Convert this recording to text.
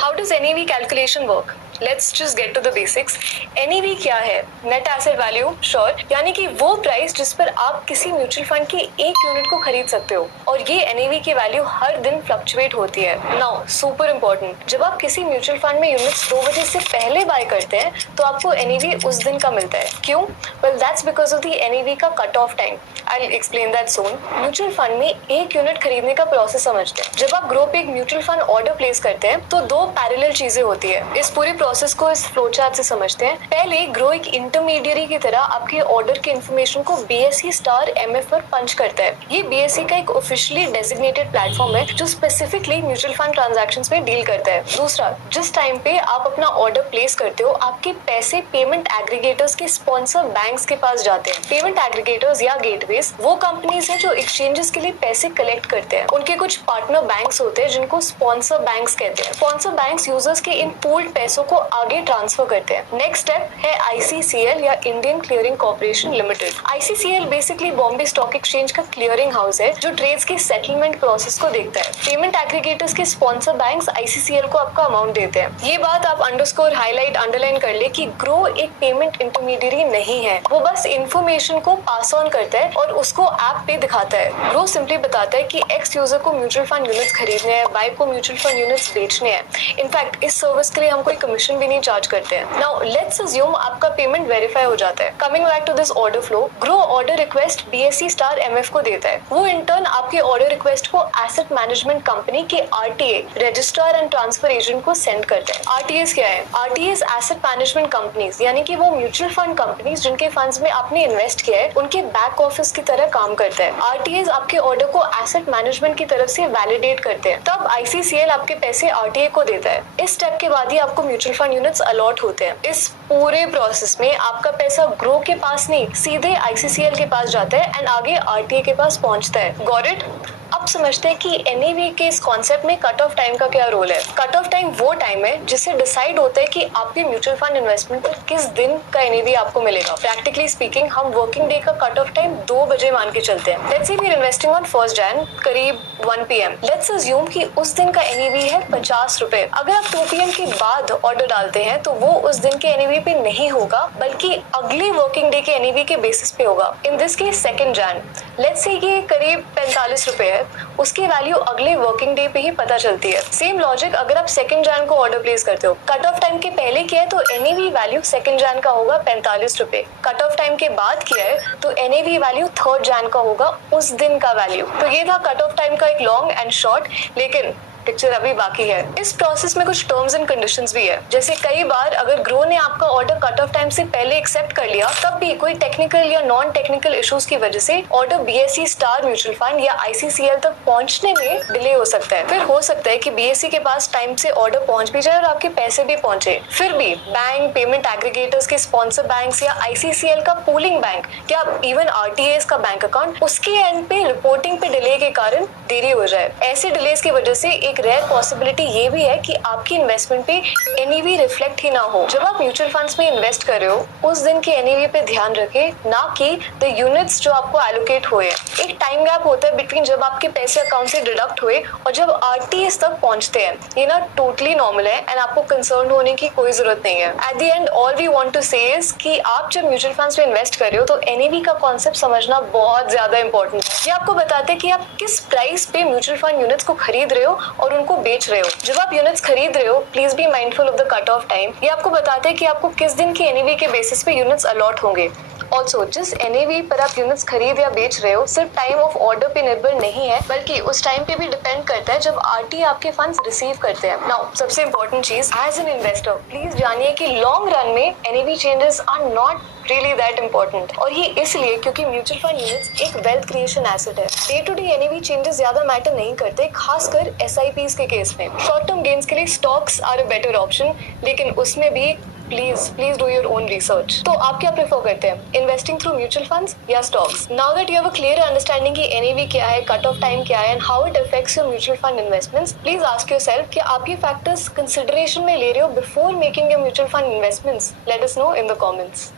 How does NAV calculation work? Let's just get to the basics. NAV क्या है? Net Asset Value, sure. यानी कि वो price जिस पर आप किसी म्यूचुअल फंड की एक यूनिट को खरीद सकते हो, और ये NAV की वैल्यू हर दिन फ्लक्चुएट होती है. Now, सुपर इम्पोर्टेंट, जब आप किसी म्यूचुअल फंड में यूनिट्स 2 बजे से पहले बाय करते हैं तो आपको NAV उस दिन का मिलता है. क्यों? Well, that's because of the NAV का cut off time. I'll explain that soon. Mutual fund में एक यूनिट खरीदने का प्रोसेस समझते हैं. जब आप ग्रो पे एक म्यूचुअल फंड ऑर्डर प्लेस करते हैं तो दो पैरेलल चीजें होती है. इस पूरे प्रोसेस को इस फ्लो चार्ट से समझते हैं. पहले ग्रो एक इंटरमीडियरी की तरह आपके ऑर्डर की इन्फॉर्मेशन को BSE स्टार MF पर पंच करता है. ये BSE का एक ऑफिशियली डेजिग्नेटेड प्लेटफॉर्म है जो स्पेसिफिकली म्यूचुअल फंड ट्रांजैक्शंस में डील करता है. दूसरा, जिस टाइम पे आप अपना ऑर्डर प्लेस करते हो, आपके पैसे पेमेंट एग्रीगेटर्स के स्पॉन्सर बैंक्स के पास जाते हैं. पेमेंट एग्रीगेटर्स या गेटवेज वो कंपनीज हैं जो एक्सचेंजेस के लिए पैसे कलेक्ट करते हैं. उनके कुछ पार्टनर बैंक्स होते हैं जिनको स्पॉन्सर बैंक्स कहते हैं. स्पॉन्सर बैंक्स यूजर्स के इन पूल्ड पैसों को आगे ट्रांसफर करते हैं. नेक्स्ट स्टेप है ICCL या Indian clearing corporation limited. ICCL basically Bombay stock exchange का क्लियरिंग हाउस है जो ट्रेड्स के सेटलमेंट प्रोसेस को देखता है. पेमेंट एग्रीगेटर्स के स्पॉन्सर बैंक्स ICCL को आपका अमाउंट देते हैं. ये बात आप अंडरस्कोर हाईलाइट अंडरलाइन कर ले कि ग्रो एक पेमेंट इंटरमीडियरी नहीं है. वो बस इंफॉर्मेशन को पास ऑन करता है और उसको ऐप पे दिखाता है. ग्रो सिंपली बताता है कि X यूजर को म्यूचुअल फंड यूनिट्स खरीदने हैं, Y को म्यूचुअल फंड यूनिट्स बेचने हैं. इनफैक्ट इस सर्विस के लिए हम कोई कमीशन भी नहीं चार्ज करते हैं. नाउ लेट्स अज्यूम आपका पेमेंट वेरीफाई हो जाता है. Coming back to this order flow, Groww order request BSE star MF को देता है. वो इंटर्न आपके ऑर्डर रिक्वेस्ट को एसेट मैनेजमेंट कंपनी के RTA registrar and transfer agent को सेंड करता है. RTAs क्या है? RTAs एसेट मैनेजमेंट कंपनीज, यानी कि वो म्यूचुअल फंड कंपनीज जिनके फंड्स में आपने इन्वेस्ट किया है उनके बैक ऑफिस की तरह काम करता है. RTAs आपके ऑर्डर को एसेट मैनेजमेंट की तरफ से वैलिडेट करते हैं. तब ICCL आपके पैसे RTA को देता है. इस स्टेप के बाद ही आपको म्यूचुअल फंड यूनिट्स अलॉट होते हैं. इस पूरे प्रोसेस में आपका पैसा ग्रो के पास नहीं, सीधे ICCL के पास जाता है एंड आगे RTA के पास पहुंचता है. Got it? अब समझते हैं कि NAV के इस कॉन्सेप्ट में कट ऑफ टाइम का क्या रोल है. कट ऑफ टाइम वो टाइम है जिससे डिसाइड होता है कि आपके म्यूचुअल फंड इन्वेस्टमेंट पर किस दिन का NAV आपको मिलेगा. प्रैक्टिकली स्पीकिंग हम वर्किंग डे का कट ऑफ टाइम 2 बजे मान के चलते हैं. Let's say we are investing on 1 Jan करीब 1 PM. लेट्स अज्यूम कि उस दिन का NAV है 50 रुपए. अगर आप 2 PM के बाद ऑर्डर डालते हैं तो वो उस दिन के NAV पे नहीं होगा बल्कि अगले वर्किंग डे के NAV के बेसिस पे होगा. In this case 2 Jan. Let's say ये करीब 45 रुपए है. उसकी वैल्यू अगले वर्किंग डे पे ही पता चलती है. सेम लॉजिक अगर आप 2 Jan को ऑर्डर प्लेस करते हो, कट ऑफ टाइम के पहले किया है तो NAV वैल्यू 2 Jan का होगा 45 रुपए. कट ऑफ टाइम के बाद किया है तो NAV वैल्यू 3 Jan का होगा उस दिन का वैल्यू. तो ये था कट ऑफ टाइम का एक लॉन्ग एंड शॉर्ट, लेकिन पिक्चर अभी बाकी है. इस प्रोसेस में कुछ टर्म्स एंड कंडीशंस भी है. जैसे कई बार अगर ग्रो ने आपका ऑर्डर कट ऑफ टाइम से पहले एक्सेप्ट कर लिया, तब भी कोई टेक्निकल या नॉन टेक्निकल इश्यूज की वजह से order BSE star mutual fund या ICCL तक पहुंचने में डिले हो सकता है. फिर हो सकता है कि BSE के पास टाइम से ऑर्डर पहुंच भी जाए और आपके पैसे भी पहुंचे. फिर भी बैंक, पेमेंट एग्रीगेटर्स के स्पॉन्सर बैंक्स या ICCL का पूलिंग बैंक या इवन RTAs का बैंक अकाउंट उसके एंड पे रिपोर्टिंग पे डिले के कारण देरी हो जाए. ऐसे डिलेस की वजह से एक रेयर पॉसिबिलिटी ये भी है कि आपकी इन्वेस्टमेंट पे NAV रिफ्लेक्ट ही ना हो. जब आप म्यूचुअल फंड्स में इन्वेस्ट कर रहे हो, उस दिन के NAV पे ध्यान रखें, ना कि द यूनिट्स जो आपको एलोकेट हुए. एक टाइम गैप होता है बिटवीन जब आपके पैसे अकाउंट से डिडक्ट हुए और जब RTAs तक पहुंचते हैं. ये ना टोटली नॉर्मल है एंड आपको कंसर्न होने की कोई जरूरत नहीं है. At the end all we want to say is कि आप जब म्यूचुअल फंड्स में इन्वेस्ट कर रहे हो तो NAV का कॉन्सेप्ट समझना बहुत ज्यादा इंपॉर्टेंट है. ये आपको बताते हैं कि आप किस प्राइस पे म्यूचुअल फंड यूनिट्स को खरीद रहे हो और उनको बेच रहे हो. जब आप यूनिट्स खरीद रहे हो, please be mindful of the cut off time. ये आपको बताते हैं कि आपको किस दिन के NAV के बेसिस पे यूनिट्स अलॉट होंगे. ऑल्सो जिस NAV पर आप यूनिट्स खरीद या बेच रहे हो सिर्फ टाइम ऑफ ऑर्डर पे निर्भर नहीं है, बल्कि उस टाइम पे भी डिपेंड करता है जब RTA आपके फंड्स रिसीव करते हैं. नाउ सबसे इंपॉर्टेंट चीज, एज एन इन्वेस्टर प्लीज जानिए कि लॉन्ग रन में NAV changes are not really that important. और ये इसलिए क्योंकि म्यूचुअल फंड यूनिट्स एक वेल्थ क्रिएशन एसेट है. Day to day NAV changes ज्यादा मैटर नहीं करते, खासकर SIPs के केस में. शॉर्ट टर्म गेन्स के लिए stocks are a better option, लेकिन उसमें भी please do your own research. तो आप क्या प्रेफर करते हैं, investing through mutual funds or stocks? Now that you have a clear understanding कि NAV क्या है, कट ऑफ टाइम क्या है and how it affects your mutual fund investments, please ask yourself कि आप ये फैक्टर्स कंसिडरेशन में ले रहे हो before making your mutual fund investments. Let us know in the comments.